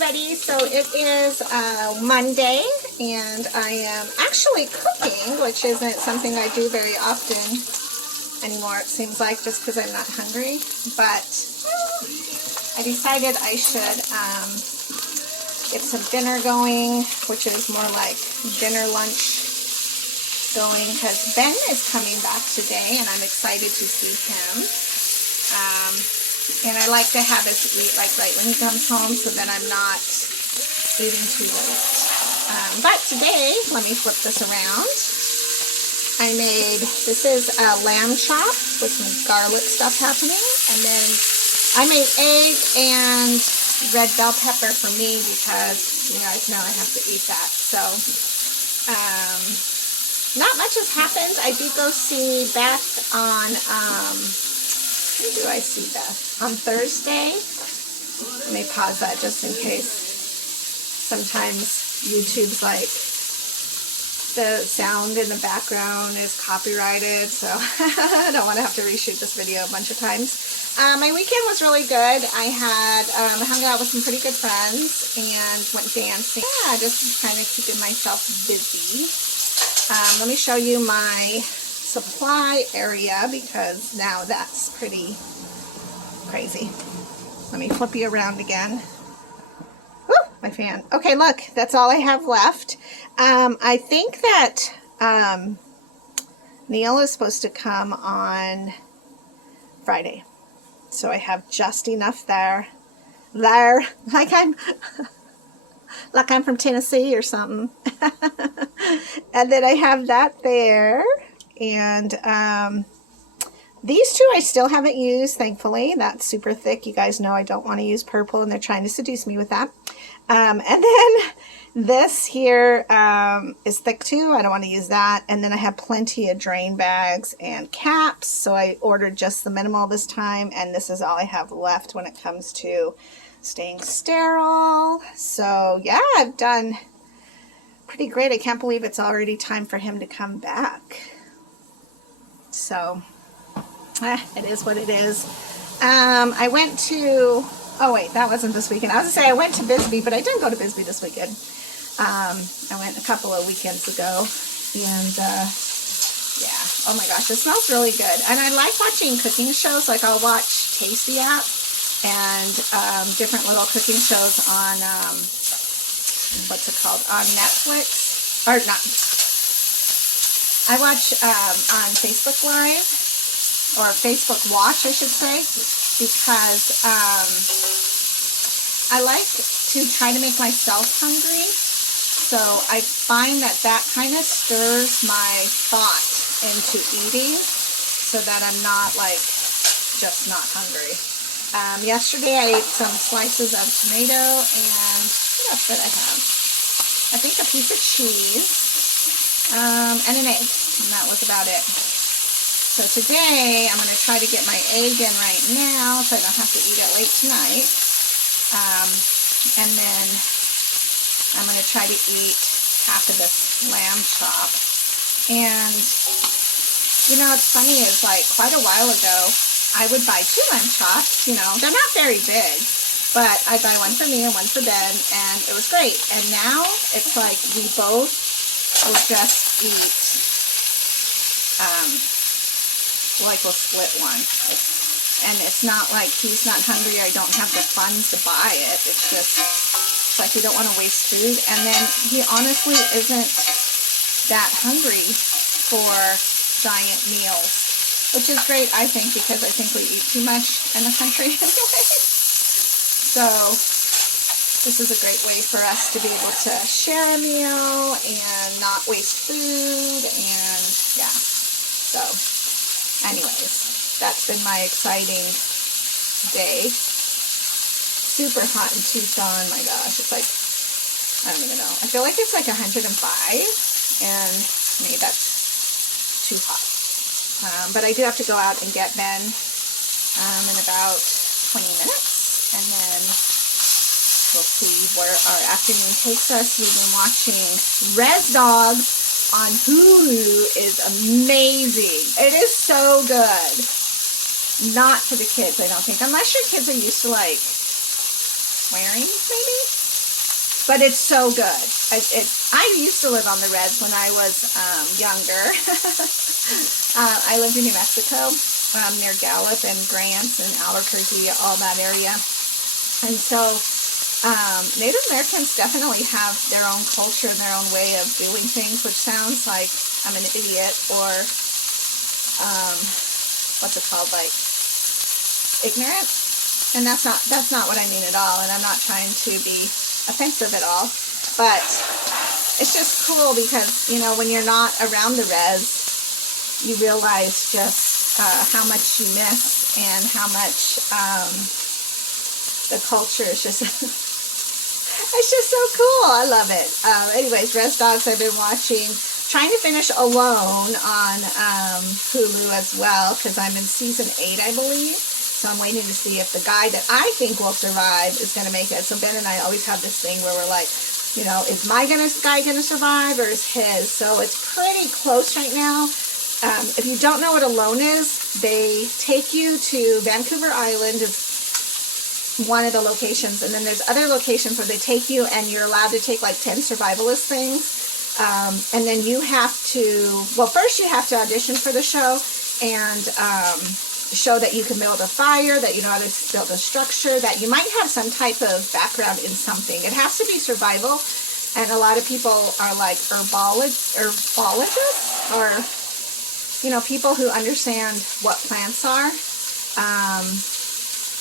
everybody. So it is Monday, and I am actually cooking, which isn't something I do very often anymore, it seems like, just because I'm not hungry. But I decided I should get some dinner going, which is more like dinner lunch going, because Ben is coming back today, and I'm excited to see him. And I like to have us eat like right when he comes home, so that I'm not eating too late. But today, let me flip this around. I made, this is a lamb chop with some garlic stuff happening, and then I made egg and red bell pepper for me because you guys know I have to eat that. So, not much has happened. I did go see Beth on, when do I see Beth? On Thursday. Let me pause that just in case. Sometimes YouTube's like, the sound in the background is copyrighted, so I don't want to have to reshoot this video a bunch of times. My weekend was really good. I had hung out with some pretty good friends and went dancing. Yeah, just kind of keeping myself busy. Let me show you my supply area, because now that's pretty crazy. Let me flip you around again. Woo, my fan. Okay, look, that's all I have left. I think that Neil is supposed to come on Friday, so I have just enough there, like I'm from Tennessee or something. And then I have that there, and these two I still haven't used, thankfully. That's super thick. You guys know I don't want to use purple, and they're trying to seduce me with that. And then this here is thick too. I don't want to use that. And then I have plenty of drain bags and caps, so I ordered just the minimal this time, and this is all I have left when it comes to staying sterile. So yeah, I've done pretty great. I can't believe it's already time for him to come back. So it is what it is. I went to, oh wait, that wasn't this weekend. I was gonna say I went to Bisbee, but I didn't go to Bisbee this weekend. I went a couple of weekends ago, and yeah, oh my gosh, it smells really good. And I like watching cooking shows. Like, I'll watch Tasty App and different little cooking shows on what's it called, on Netflix, or not, I watch on Facebook Live, or Facebook Watch, I should say, because I like to try to make myself hungry. So I find that that kind of stirs my thought into eating, so that I'm not like just not hungry. Yesterday I ate some slices of tomato, and what else did I have? I think a piece of cheese, and an egg, and that was about it. So today I'm going to try to get my egg in right now, so I don't have to eat it late tonight. And then I'm going to try to eat half of this lamb chop. And, you know, what's funny is, like, quite a while ago, I would buy 2 lamb chops. You know, they're not very big, but I'd buy one for me and one for Ben, and it was great. And now it's like we both will just eat, like we'll split one. And it's not like he's not hungry, I don't have the funds to buy it. It's just, it's like we don't want to waste food. And then he honestly isn't that hungry for giant meals, which is great, I think, because I think we eat too much in the country anyway. So this is a great way for us to be able to share a meal and not waste food, and yeah. So anyways, that's been my exciting day. Super hot in Tucson, my gosh, it's like, I don't even know. I feel like it's like 105, and maybe that's too hot. But I do have to go out and get Ben in about 20 minutes, and then we'll see where our afternoon takes us. We've been watching Res Dog on Hulu. Is amazing. It is so good. Not for the kids, I don't think, unless your kids are used to like swearing, maybe. but it's so good. I used to live on the Reds when I was younger. I lived in New Mexico, near Gallup and Grants and Albuquerque, all that area. And so Native Americans definitely have their own culture and their own way of doing things, which sounds like I'm an idiot, or what's it called, like ignorant. And that's not what I mean at all, and I'm not trying to be offensive at all, but it's just cool because, you know, when you're not around the res, you realize just how much you miss and how much the culture is just it's just so cool. I love it. Anyways, Res Dogs I've been watching, trying to finish Alone on Hulu as well, because I'm in season 8, I believe. So I'm waiting to see if the guy that I think will survive is going to make it. So Ben and I always have this thing where we're like, you know, is my guy going to survive or is his? So it's pretty close right now. If you don't know what Alone is, they take you to Vancouver Island. It's one of the locations. And then there's other locations where they take you and you're allowed to take like 10 survivalist things. And then you have to, well, first you have to audition for the show and show that you can build a fire, that you know how to build a structure, that you might have some type of background in something. It has to be survival, and a lot of people are like herbologists, or, you know, people who understand what plants are,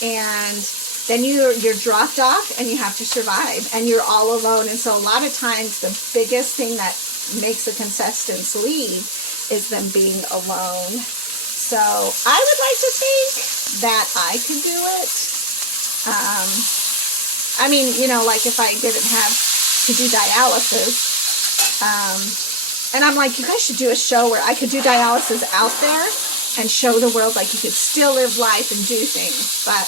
and then you're dropped off and you have to survive, and you're all alone. And so a lot of times the biggest thing that makes the contestants leave is them being alone. So I would like to think that I could do it. I mean, you know, like if I didn't have to do dialysis, and I'm like, you guys should do a show where I could do dialysis out there and show the world like you could still live life and do things. But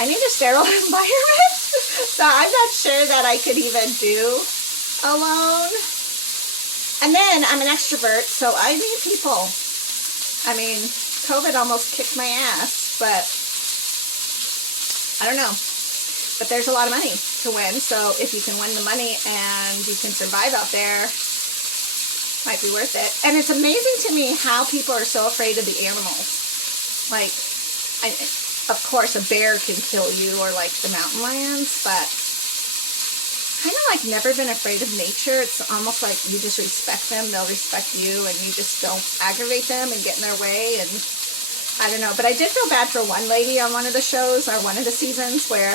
I need a sterile environment, so I'm not sure that I could even do alone. And then I'm an extrovert, so I need people. I mean, COVID almost kicked my ass, but I don't know. But there's a lot of money to win, so if you can win the money and you can survive out there, might be worth it. And it's amazing to me how people are so afraid of the animals. Like, of course, a bear can kill you, or like the mountain lions, but kind of like never been afraid of nature. It's almost like you just respect them, they'll respect you, and you just don't aggravate them and get in their way. And I don't know, but I did feel bad for one lady on one of the shows, or one of the seasons, where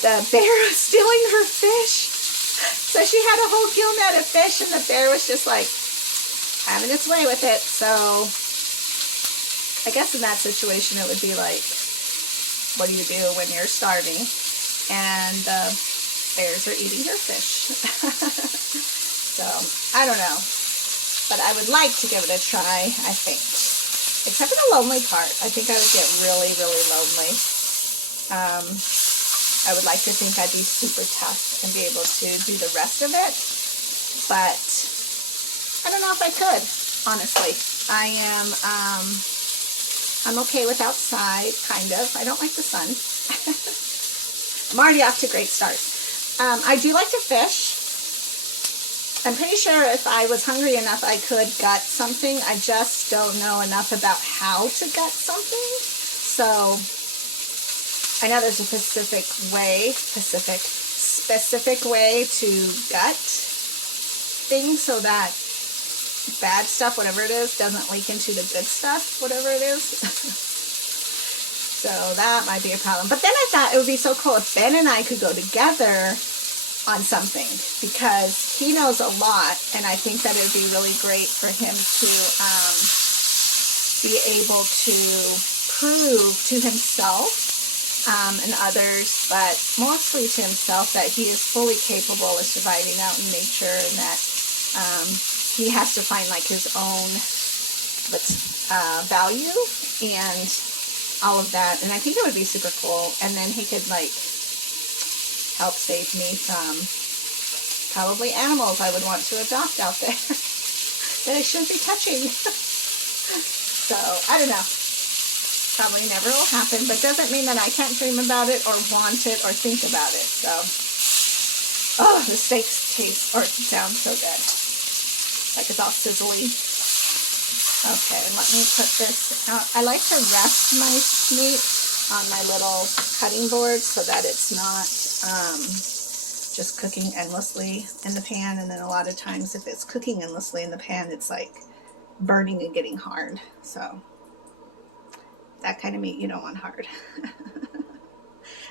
the bear was stealing her fish. So she had a whole gill net of fish, and the bear was just like having its way with it. So I guess in that situation it would be like, what do you do when you're starving and the bears are eating your fish? So I don't know, but I would like to give it a try, I think, except for the lonely part. I think I would get really, really lonely. I would like to think I'd be super tough and be able to do the rest of it, but I don't know if I could, honestly. I'm okay with outside, kind of. I don't like the sun. I'm already off to a great start. I do like to fish. I'm pretty sure if I was hungry enough, I could gut something. I just don't know enough about how to gut something. So I know there's a specific way to gut things so that bad stuff, whatever it is, doesn't leak into the good stuff, whatever it is. So that might be a problem. But then I thought it would be so cool if Ben and I could go together on something, because he knows a lot, and I think that it would be really great for him to be able to prove to himself and others, but mostly to himself, that he is fully capable of surviving out in nature, and that he has to find like his own value and all of that. And I think it would be super cool, and then he could like help save me from probably animals I would want to adopt out there that I shouldn't be touching. So I don't know, probably never will happen, but doesn't mean that I can't dream about it or want it or think about it. So Oh, the steaks taste or sound so good. Like it's all sizzly. Okay, let me put this out. I like to rest my meat on my little cutting board so that it's not just cooking endlessly in the pan. And then a lot of times if it's cooking endlessly in the pan, it's like burning and getting hard. So that kind of meat you don't want hard.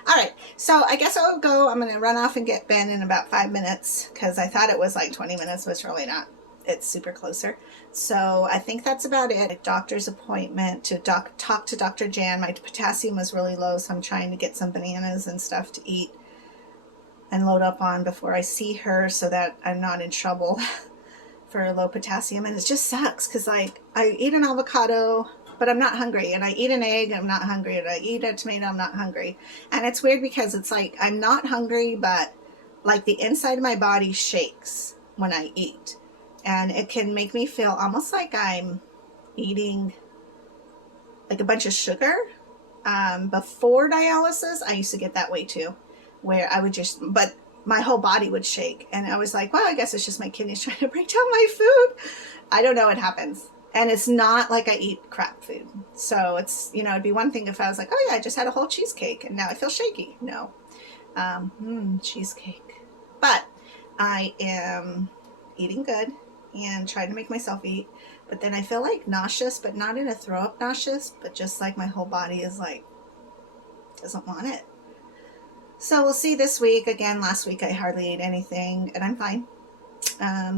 All right, so I guess I'll go. I'm going to run off and get Ben in about 5 minutes because I thought it was like 20 minutes, but it's really not. It's super closer. So I think that's about it. A doctor's appointment to talk to Dr. Jan. My potassium was really low, so I'm trying to get some bananas and stuff to eat and load up on before I see her so that I'm not in trouble for low potassium. And it just sucks because like I eat an avocado, but I'm not hungry, and I eat an egg, I'm not hungry, and I eat a tomato, I'm not hungry. And it's weird because it's like I'm not hungry, but like the inside of my body shakes when I eat, and it can make me feel almost like I'm eating like a bunch of sugar. Before dialysis, I used to get that way too, where I would just, but my whole body would shake, and I was like, well, I guess it's just my kidneys trying to break down my food. I don't know what happens. And it's not like I eat crap food. So it's, you know, it'd be one thing if I was like, oh yeah, I just had a whole cheesecake and now I feel shaky. No. Cheesecake. But I am eating good and trying to make myself eat. But then I feel like nauseous, but not in a throw up nauseous, but just like my whole body is like, doesn't want it. So we'll see this week. Again, last week I hardly ate anything and I'm fine.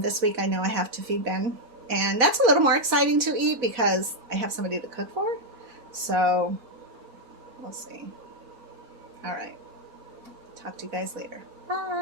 This week I know I have to feed Ben. And that's a little more exciting to eat because I have somebody to cook for. So we'll see. All right. Talk to you guys later. Bye.